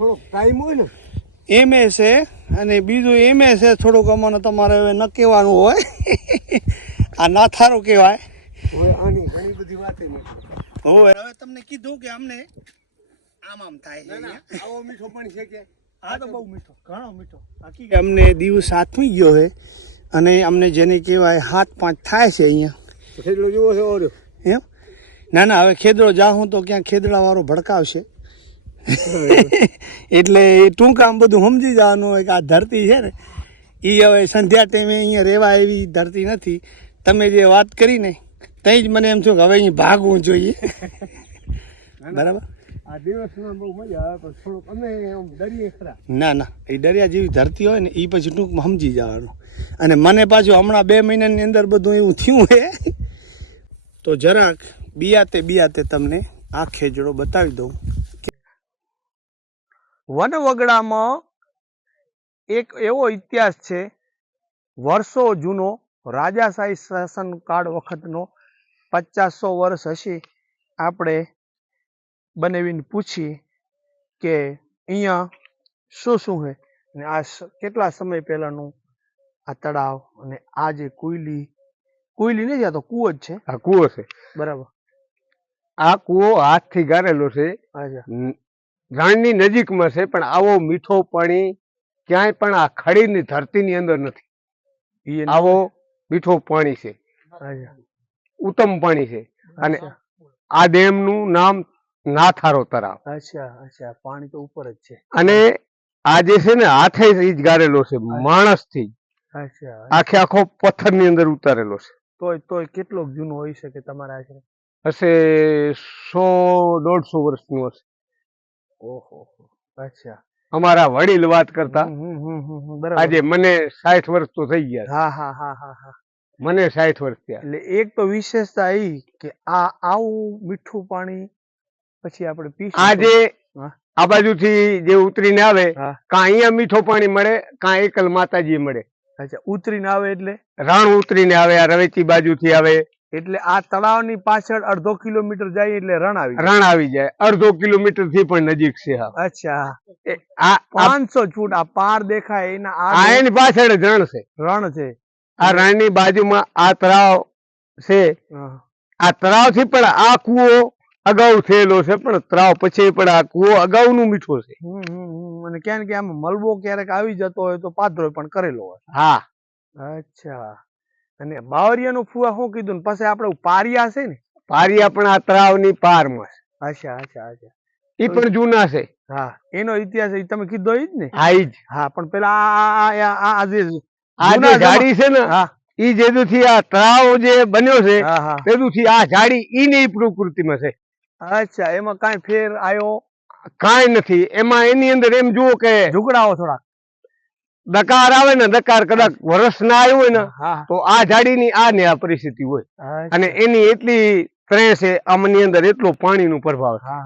થોડોક ટાઈમ હોય ને એમ એ છે અને બીજું એમ એ છે થોડુંક અમને તમારે હવે ન કહેવાનું હોય આ ના થારું કહેવાય હવે આની ઘણી બધી વાતે નથી હોય હવે તમને કીધું કે અમને આમ થાય છે આવો મીઠો પાણી છે કે આ તો બહુ મીઠો ઘણો મીઠો હકીકત અમને દિવસ હાથમી ગયો છે અને અમને જેને કહેવાય 7-5 થાય છે અહીંયા ખેડલો જેવો છે ઓર્યો એમ ના ના હવે ખેદડો જાઉં તો ક્યાં ખેદડાવાળો ભડકાવશે એટલે એ ટૂંકામ બધું સમજી જવાનું હોય કે આ ધરતી છે ને એ હવે સંધ્યા ટાઈમે અહીંયા રહેવા એવી ધરતી નથી તમે જે વાત કરી ને ત્યાં જ મને એમ થયું કે હવે અહીં ભાગવું જોઈએ બરાબર આ દિવસમાં બહુ મજા આવે પણ થોડુંક અમે દરિયે ખરા ના ના એ દરિયા જેવી ધરતી હોય ને એ પછી ટૂંકમાં સમજી જવાનું અને મને પાછું હમણાં 2 મહિનાની અંદર બધું એવું થયું છે તો જરાક બિયાતે તમને આ ખેજડો બતાવી દઉં. વનવગડામાં એક એવો ઇતિહાસ છે વર્ષો જૂનો રાજાશાહી શાસન કાળ વખતનો 500 વર્ષ હશે આપણે બનાવીને પૂછીએ કે અહીંયા શું છે અને આ કેટલા સમય પહેલાનું આ તળાવ અને આ જે કુઈલી નથી આ તો કૂવો જ છે. આ કૂવો છે બરાબર. આ કૂવો હાથથી ગારેલો છે રણની નજીકમાં છે પણ આવો મીઠો પાણી ક્યાંય પણ આ ખડીની ધરતીની અંદર નથી આવો મીઠો પાણી છે ઉત્તમ પાણી છે અને આ ડેમનું નામ નાથારો તળાવ. અચ્છા પાણી તો ઉપર જ છે અને આ જે છે ને હાથે જ ગારેલો છે માણસ થી આખે આખો પથ્થર ની અંદર ઉતારેલો છે. તોય કેટલોક જૂનો હોઈ શકે તમારા આશરે? હશે 100-150 વર્ષનું હશે. ઓહો અચ્છા. અમારા વડીલ વાત કરતા આજે મને 60 વર્ષ તો થઈ ગયા. હા મને 60 વર્ષ થયા. એટલે એક તો વિશેષતા એ કે આવું મીઠું પાણી પછી આપણે પીશું. આજે આ બાજુથી જે ઉતરીને આવે કાં અહીંયા મીઠું પાણી મળે કાં એકલ માતાજી મળે. અચ્છા ઉતરીને આવે એટલે રણ ઉતરીને આવે આ રવેચી બાજુથી આવે એટલે આ તળાવની પાછળ 1/2 કિલોમીટર જાય એટલે રણ આવી જાય 1/2 કિલોમીટર થી પણ નજીક છે. અચ્છા. આ 500 ફૂટ આ પાર દેખાય એના એની પાછળ જ રણ છે. આ રણની બાજુમાં આ તળાવ છે. આ તળાવ થી પણ આ કૂવો અગાઉ થયેલો છે પણ તળાવ પછી પણ આ કૂવો અગાઉનું મીઠો છે. અને ક્યાં કે આમાં મલબો ક્યારેક આવી જતો હોય તો પાથરો પણ કરેલો હોય. હા અચ્છા. અને બાવરિયાનું ફુવા શું કીધું ને પછી આપણે પારિયા છે ને પારિયા પણ આ તળાવની પારમાં છે. અચ્છા એ પણ જૂના છે. હા એનો ઇતિહાસ તમે કીધો ઈ જ ને? હા ઈ જ. હા પણ પેલા આ જે ઝાડી છે ને ઈ જેદુથી આ તળાવ જે બન્યો છે તેદુથી આ ઝાડી ઈ ની પ્રકૃતિમાં છે. અચ્છા એમાં કાંઈ ફેર આવ્યો કાંઈ નથી એમાં. એની અંદર એમ જુઓ કે ઝુકડાઓ થોડા દકાર આવે ને દકાર કદાચ વરસ ના આવ્યું હોય ને તો આ ઝાડીની આ ને આ પરિસ્થિતિ હોય અને એની એટલી ત્રે છે આમની અંદર એટલો પાણીનો પ્રભાવ છે.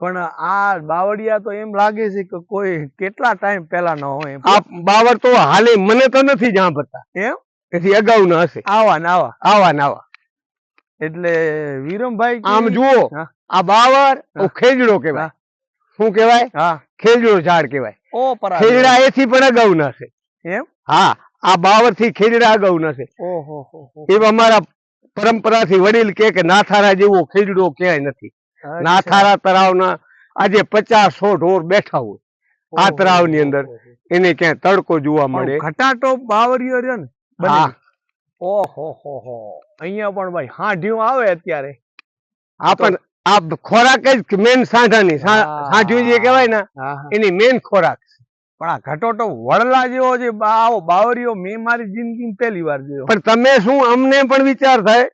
પણ આ બાવળિયા તો એમ લાગે છે કે કોઈ કેટલા ટાઈમ પહેલા નો હોય. આ બાવળ તો હાલે મને તો નથી જાણતા એમ એથી અગાઉ ના હશે. આવા એટલે વિરમભાઈ આમ જુઓ આ બાવળ ખેજડો કેવાય. શું કેવાય? ખેજડો ઝાડ કેવાય. ખેજડા એથી પણ અગાઉ ના છે. એમ? હા આ બાવળ થી ખેજડા અગાઉ ના છે. એ અમારા પરંપરાથી વડીલ કે નાથારા જેવો ખેજડો ક્યાંય નથી. નાથારા તળાવના આજે 50-100 ઢોર બેઠા હોય આ તળાવ ની અંદર એને ક્યાંય તડકો જોવા મળે. ઘટાટો બાવળિયો રહ્યો ને. ઓહો અહીંયા પણ ભાઈ હાંઢિયું આવે અત્યારે. આ પણ આ ખોરાક જ મેન સાંઢાની સાંઢિયું જે કહેવાય ને એની મેન ખોરાક. પણ આ ઘટોટો વડલા જેવો જે આવો બાવરિયો મેં મારી જિંદગી પહેલી વાર જોયો. પણ તમે શું અમને પણ વિચાર થાય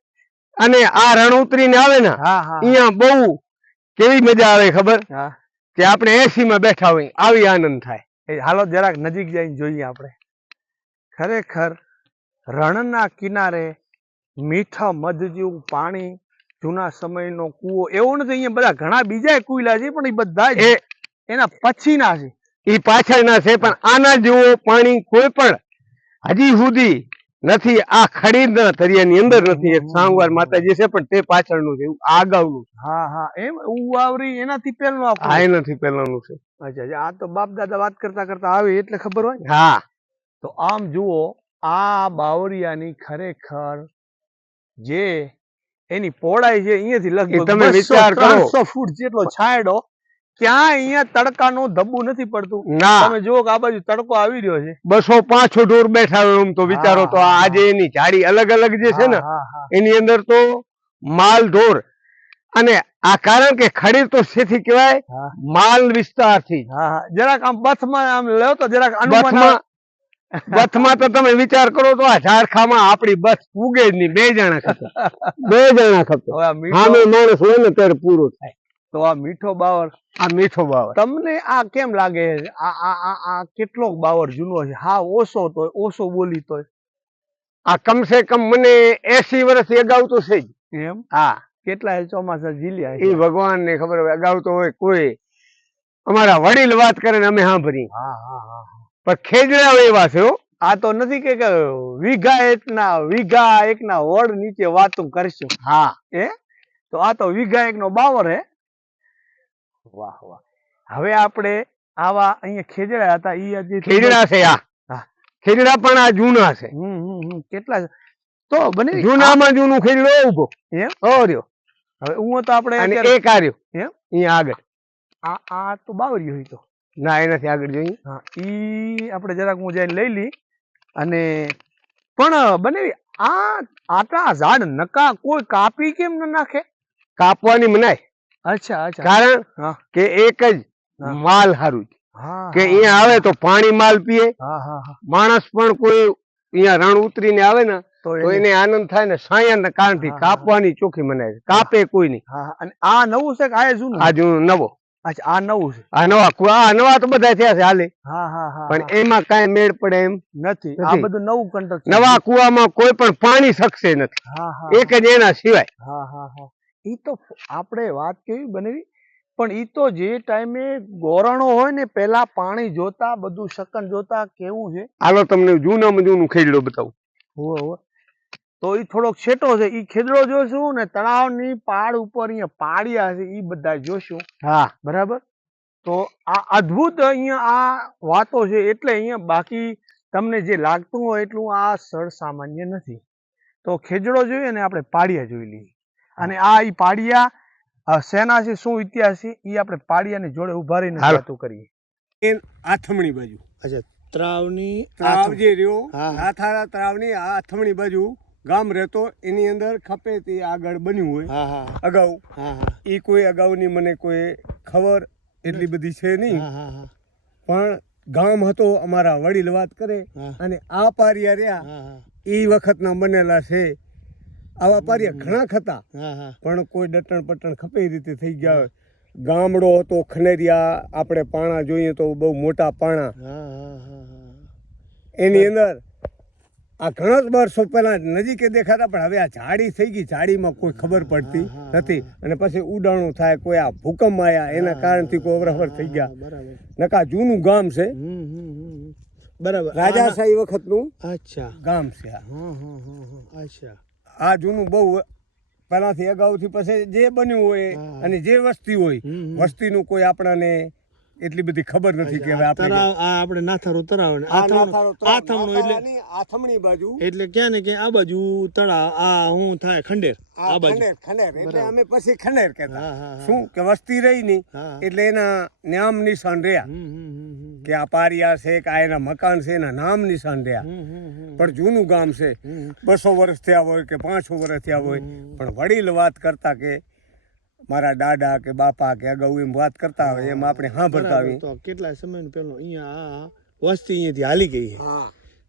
અને આ રણ ઉતરીને આવે ને અહીંયા બહુ કેવી મજા આવે ખબર કે આપણે એસી માં બેઠા હોય આવી આનંદ થાય. હાલો જરાક નજીક જઈને જોઈએ આપણે. ખરેખર રણના કિનારે મીઠા મધ જેવું પાણી, જૂના સમયનો કૂવો. એવું નથી અહીંયા બધા ઘણા બીજા કુઈલા છે પણ એ બધા એના પછીના છે. એ પાછળના છે પણ આના જેવો પાણી કોઈ પણ હજી સુધી નથી આ ખડીના તરિયાની અંદર નથી. એક સાંગવાર માતાજી છે પણ તે પાછળનું છે, આ અગાઉનું. હા હા એમ ઉવાવરી એનાથી પહેલું આ આપણું. એનાથી પહેલાનું છે. અચ્છા, આ તો બાપ દાદા વાત કરતા કરતા આવે એટલે ખબર હોય ને. હા તો આમ જુઓ, આ બાવરિયાની ખરેખર જે એની પહોળાઈ છે અહીંયાથી એ લગભગ તમે 200 વિચાર કરો. 300 ફૂટ જેટલો છાંયડો. ક્યાં અહીંયા તડકાનું ધબ્બું નથી પડતું. ના તમે જુઓ કે આ બાજુ તડકો આવી રહ્યો છે. 205 ઢોર બેઠા હોય એમ તો વિચારો તો. હા, આજે એની જાડી અલગ અલગ જે છે ને હા હા એની અંદર તો માલ ઢોર અને આ કારણ કે ખડી તો શેથી કહેવાય હા માલ વિસ્તારથી. હા હા. જરાક આમ બથમાં આમ લેવો તો જરાક અનુમાન બથમાં બથમાં તો તમે વિચાર કરો તો આ ઝાડખામાં આપણી બસ પૂગે જ નહીં. 2 જણા ખપે, 2 જણા ખપે. હવે આ મીઠો સામે માણસ હોય ને ત્યારે પૂરો થાય. તો આ મીઠો બાવર આ મીઠો બાવર તમને આ કેમ લાગે છે? આ કેટલોક બાવર જૂનો છે? હા ઓછો તોય ઓછો બોલી તોય આ કમસે કમ મને 80 વર્ષથી અગાઉ તો છે જ. એમ હા કેટલા ચોમાસા જીલ્યા એ ભગવાન ને ખબર હોય. અગાઉ તો હોય કોઈ અમારા વડીલ વાત કરે ને અમે સાંભળી. હા હા હા. પણ ખેજડા એવા છે હો. આ તો નથી કે વીઘા એકના વડ નીચે વાતું કરશું. હા એ તો આ તો વીઘા એકનો બાવર હે. વાહ વાહ. હવે આપણે આવા અહીંયા ખેજડા હતા ઈ આજે ખેજડા છે. આ હા. ખેજડા પણ આ જૂના છે. કેટલા તો બને જૂનામાં જૂનું ખેજડો ઉભો એમ રહ્યો. હવે હું તો આપણે અને અત્યારે- એક આર્યો એમ અહીંયા આગળ. આ તો બાવરિયો હોય તો ના એનાથી આગળ જોઈએ. હા ઈ આપણે જરાક હું જઈને લઈ લી. અને પણ બને આ આટલા ઝાડ નકા કોઈ કાપી કેમ ન નાખે? કાપવાની મનાય. અચ્છા અચ્છા. કારણ હા કે એક જ હા. માલ હારું છે હા કે અહીંયા આવે તો પાણી માલ પીએ. હા હા હા. માણસ પણ કોઈ અહીંયા રણ ઉતરીને આવે ને તો તો એને એને આનંદ થાય ને. સાયાના કારણથી હા, હા. કાપવાની ચોખ્ખી મનાય. કાપે કોઈ નહીં. હા હા. અને આ નવું છે કે આ જૂનું? આ જૂનું નવો. અચ્છા આ નવું છે. આ નવા તો બધા થયા છે હાલે. હા હા હા. પણ એમાં કાંઈ મેળ પડે એમ નથી. આ નથી. બધું નવું કન્સ્ટ્રક્શન. નવા કુવામાં કોઈ પણ પાણી શકશે નથી. હા હા. એક જ એના સિવાય. હા હા હા. ઈ તો આપણે વાત કેવી બનેવી. પણ ઈ તો જે ટાઈમે ગોરણો હોય ને પેલા પાણી જોતા બધું શકન જોતા કેવું છે. હાલો તમને જૂનામાં જૂનું ખેજડો બતાવું. હોવે હોવે. તો ઈ થોડોક છેટો છે. ઈ ખેદડો જોશું ને તળાવની પાળ ઉપર અહીંયા પાળિયા છે ઈ બધા જોશું. હા બરાબર. તો આ અદ્ભુત અહીંયા આ વાતો છે. એટલે અહીંયા બાકી તમને જે લાગતું હોય એટલું આ સળ સામાન્ય નથી. તો ખેજડો જોઈએ ને આપણે પાળિયા જોઈ લઈએ. અને આ ઈ પાળિયા સેના છે, શું ઇતિહાસ છે ઈ આપણે પાળિયાની જોડે ઉભા રહીને હાલો. વાતો કરીએ. આથમણી બાજુ અચ્છા ત્રાવની તળાવ જે રહ્યો હા. નાથાળા તળાવની આ આથમણી બાજુ ગામ રહેતો. એની અંદર ખપે તે આગળ બન્યું હોય હા હા અગાઉ. હા હા એ કોઈ અગાઉની મને કોઈ ખબર એટલી બધી છે નહીં. હા હા પણ ગામ હતો અમારા વડીલ વાત કરે. હા. અને આ પારિયા રહ્યા હા એ વખતના બનેલા છે. આવા પારિયા ઘણા ખતા હા હા. પણ કોઈ ડટણ પટણ ખપે એ રીતે થઈ ગયા હોય. ગામડો હતો ખનેરિયા. આપણે પાણા જોઈએ તો બહુ મોટા પાણા. એની અંદર આ ઘણા જ વર્ષો પહેલા નજીકે દેખાતા પણ હવે આ ઝાડી થઈ ગઈ. ઝાડીમાં કોઈ ખબર પડતી નથી. અને પછી ઉડાણું થાય. કોઈ આ ભૂકંપ આવ્યા એના કારણથી કોઈ અવરહવર થઈ ગયા. બરાબર. નકા જૂનું ગામ છે. બરાબર. રાજાશાહી વખતનું અચ્છા. ગામ છે આ. અચ્છા. આ જૂનું બહુ પહેલાથી અગાઉથી પછી જે બન્યું હોય હા. અને જે વસ્તી હોય વસ્તીનું કોઈ આપણાને એટલી બધી ખબર નથી કે હવે આપણે તળાવ આ આપણે નાથારું તળાવ ને આથમણું એટલે આથમણી બાજુ એટલે ક્યાં ને કે આ બાજુ તળાવ આ હું થાય ખંડેર આ બાજુ. ખનેર એટલે બરાબર. અમે પછી ખનેર કહેતા. હા, હા, હા. શું કે વસ્તી રહી નહીં હા. એટલે એના નામ નિશાન રહ્યા કે આ પારિયા છે કે આ એના મકાન છે એના નામ નિશાન રહ્યા. પણ જૂનું ગામ છે. 200 વર્ષ થયા હોય કે 500 વર્ષ થયા હોય પણ વડીલ વાત કરતા કે મારા દાદા કે બાપા કે અગાઉ એમ વાત કરતા હોય એમ આપણે સાંભળતા આવીએ. તો કેટલા સમય પહેલો અહીંયા આ વસ્તી અહીંયાથી હાલી ગઈ છે. હા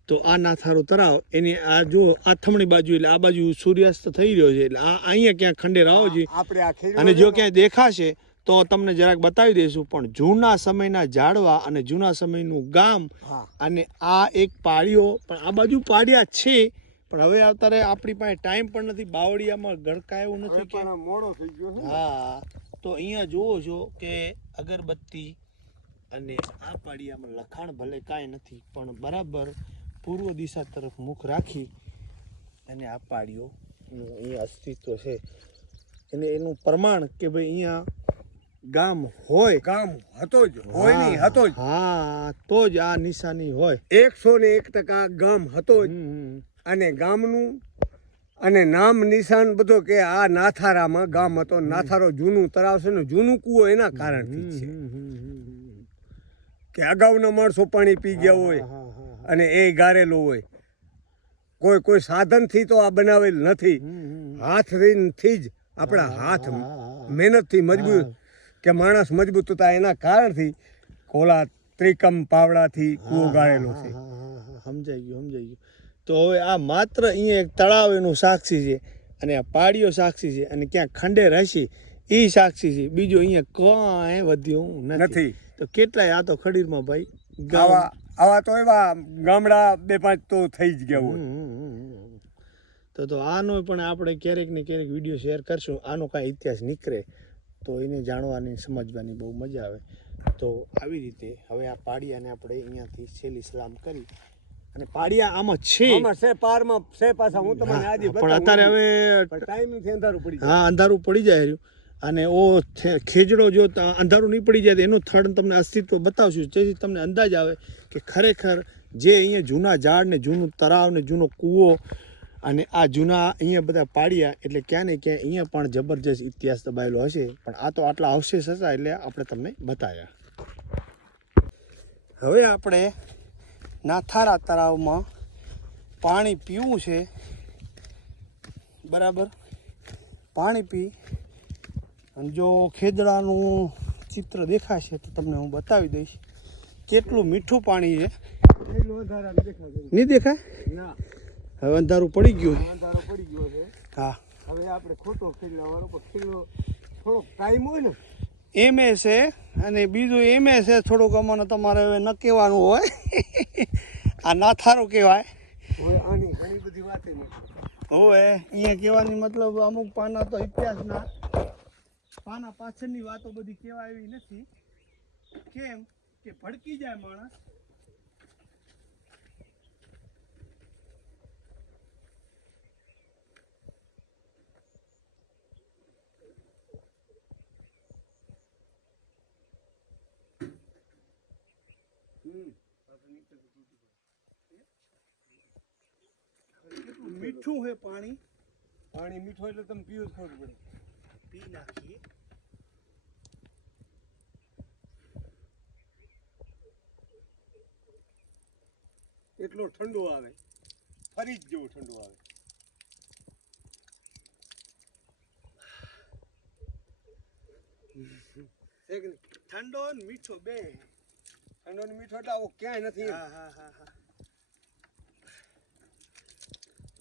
તો આ નાથારું તળાવ એની આ જો આથમણી બાજુ એટલે આ બાજુ સૂર્યાસ્ત થઈ રહ્યો છે એટલે આ અહીંયા ક્યાંક ખંડેર આવો છે. આપણે આ ખેજડો અને જો ક્યાંય દેખાશે તો તમને જરાક બતાવી દઈશું. પણ જૂના સમયના ઝાડવા અને જૂના સમયનું ગામ હા. અને આ એક પાળીઓ પણ આ બાજુ પાળિયા છે. પણ હવે અત્યારે આપણી પાસે ટાઈમ પણ નથી. બાવળિયામાં ગળકા એવું નથી કે મોડો થઈ ગયો છે. હા. તો અહીંયા જુઓ છો કે અગરબત્તી અને આ પાળિયામાં લખાણ ભલે કાંઈ નથી પણ બરાબર પૂર્વ દિશા તરફ મુખ રાખી અને આ પાડીઓ અહીંયા અસ્તિત્વ છે એને એનું પ્રમાણ કે ભાઈ અહીંયા ગામ હોય, ગામ હતો જ, હોય નહીં, હતો જ. હા, તો જ આ નિશાની હોય. 101% ગામ હતો જ. અને ગામનું અને નામ નિશાન બધો કે આ નાથારામાં ગામ હતો. નાથારો જૂનું તળાવ છે ને જૂનું કૂવો એના કારણથી છે કે અગાઉના માણસો પાણી પી ગયા હોય અને એ ગારેલો હોય. કોઈ સાધનથી તો આ બનાવેલ નથી, હાથથી જ આપણા હાથ મહેનતથી મજબૂત કે માણસ મજબૂત હતા એના કારણથી કોલા ત્રિકમ પાવડાથી કૂવો ગાળેલો છે. સમજાઈ ગયું. તો હવે આ માત્ર અહીંયા એક તળાવ એનું સાક્ષી છે અને આ પાડીઓ સાક્ષી છે અને ક્યાં ખંડેર હશે એ સાક્ષી છે. બીજું અહીંયા કાંઈ વધ્યું નથી. તો કેટલાય આ તો ખડીરમાં ભાઈ આવા તો એવા ગામડા 2-5 તો થઈ જ ગયા હોય. તો આનો પણ આપણે ક્યારેક ને ક્યારેક વિડીયો શેર કરશું. આનો કાંઈ ઇતિહાસ નીકળે તો એને જાણવાની સમજવાની બહુ મજા આવે. તો આવી રીતે હવે આ પાડિયાને આપણે અહીંયાથી છેલ્લી સલામ કરી અને પાડિયા આમાં છે પારમાં છે પાછા. હું તમને આજે પણ અત્યારે હવે ટાઈમિંગ અંધારું પડી જાય. હા, અંધારું પડી જાય રહ્યું અને ઓ ખેજડો જો અંધારું નહીં પડી જાય તો એનું થડ તમને અસ્તિત્વ બતાવશું, જેથી તમને અંદાજ આવે કે ખરેખર જે અહીંયા જૂના ઝાડ ને જૂનું તળાવ ને જૂનો કૂવો અને આ જૂના અહીંયા બધા પાડિયા એટલે ક્યાં ને ક્યાં અહીંયા પણ જબરજસ્ત ઇતિહાસ દબાયેલો હશે. પણ આ તો આટલા અવશેષ હતા એટલે આપણે તમને બતાવ્યા. હવે આપણે નાથારા તળાવમાં પાણી પીવું છે, બરાબર. પાણી પી અને જો ખેદડાનું ચિત્ર દેખાશે તો તમને હું બતાવી દઈશ કેટલું મીઠું પાણી છે. નહીં દેખાય? હવે અંધારું પડી ગયું. હા, હવે આપણે ખોટો ખેડલાવાળો થોડોક ટાઈમ હોય ને એમે છે અને બીજું એમે છે થોડુંક અમને તમારે હવે ન કહેવાનું હોય. આ નાથારો કહેવાય. આની ઘણી બધી વાતે હવે અહીંયા કહેવાની મતલબ અમુક પાના તો ઇતિહાસના પાના પાછળની વાતો બધી કહેવાય એવી નથી. કેમ કે ભડકી જાય માણસ. મીઠું છે પાણી. પાણી મીઠું એટલે તમે પીવું જ ખબર પડે. પી નાખીએ. એટલો ઠંડો આવે, ફરીજ જેવું ઠંડુ આવે. ઠંડો ને મીઠો બે. ઠંડો ને મીઠો એટલે આવો ક્યાંય નથી. હા.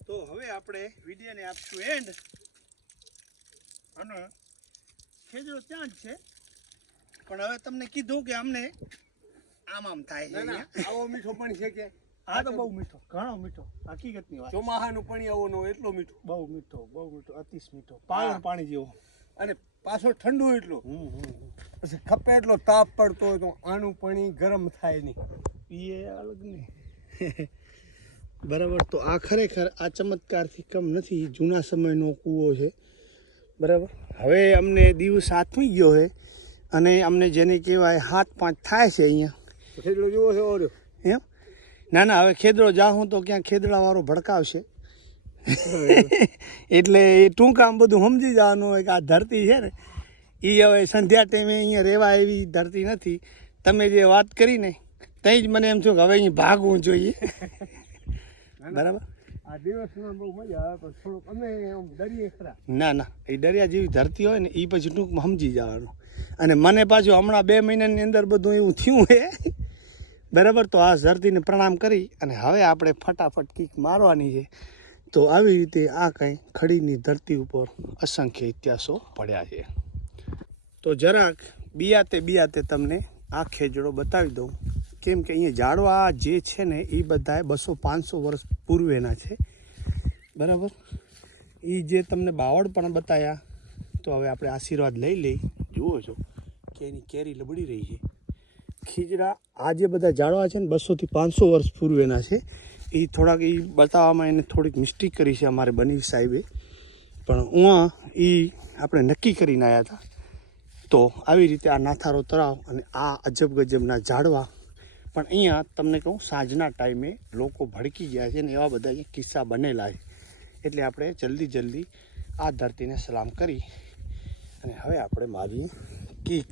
તો હવે આપણે વિડીયોને આપશું એન્ડ. અને ખેજડો ત્યાં જ છે પણ હવે તમને કીધું કે અમને આમ થાય છે. આવો મીઠો પાણી છે કે? આ તો બહુ મીઠો, ઘણો મીઠો, હકીકતની વાત. ચોમાહાનું પાણી આવો ન એટલો મીઠો, બહુ મીઠો, અતિશ મીઠો, પાલન પાણી જેવો. અને પાછો ઠંડુ એટલું. પછી ખપે એટલો તાપ પડતો હોય તો આનું પાણી ગરમ થાય નહીં. એ અલગ નહીં. બરાબર. તો આ ખરેખર આ ચમત્કારથી કમ નથી, જૂના સમયનો કૂવો છે. બરાબર. હવે અમને દિવસ આથમી ગયો છે અને અમને જેને કહેવાય 7-5 થાય છે અહીંયા. ખેડલો જેવો છે ઓર્યો એમ? ના, હવે ખેદડો જાઉં તો ક્યાં ખેદડાવાળો ભડકાવશે. એટલે એ ટૂંકામ બધું સમજી જવાનું હોય કે આ ધરતી છે ને એ હવે સંધ્યા ટાઈમે અહીંયા રહેવા એવી ધરતી નથી. તમે જે વાત કરી ને ત્યાં જ મને એમ થયું કે હવે અહીં ભાગવું જોઈએ. બરાબર. આ દિવસમાં બહુ મજા આવે પણ થોડુંક અમે દરિયે ખરા. ના, એ દરિયા જેવી ધરતી હોય ને એ પછી ટૂંકમાં સમજી જવાનું. અને મને પાછું હમણાં 2 મહિનાની અંદર બધું એવું થયું છે. બરાબર. તો આ ધરતીને પ્રણામ કરી અને હવે આપણે ફટાફટ કીક મારવાની છે. તો આવી રીતે આ કંઈ ખડીની ધરતી ઉપર અસંખ્ય ઇતિહાસો પડ્યા છે. તો જરાક બિયાતે તમને આ ખેજડો બતાવી દઉં. કેમ કે અહીંયા ઝાડવા જે છે ને એ બધા 200-500 વર્ષ પૂર્વેના છે. બરાબર. એ જે તમને બાવળ પણ બતાવ્યા. તો હવે આપણે આશીર્વાદ લઈ લઈ. જુઓ છો કે એની કેરી લબડી રહી છે. ખીજડા આ જે બધા ઝાડવા છે ને 200 થી 500 વર્ષ પૂર્વેના છે. એ થોડાક એ બતાવવામાં એને થોડીક મિસ્ટેક કરી છે અમારે બની સાહેબે, પણ ઉहाँ એ આપણે નક્કી કરીને આવ્યા હતા. તો આવી રીતે આ નાથારો તળાવ અને આ અજબ ગજબના ઝાડવા, પણ અહીંયા તમને કહું સાંજના ટાઈમે લોકો ભડકી ગયા છે ને એવા બધા અહીંયા કિસ્સા બનેલા છે. એટલે આપણે જલ્દી આ ધરતીને સલામ કરી અને હવે આપણે મારીએ કેક.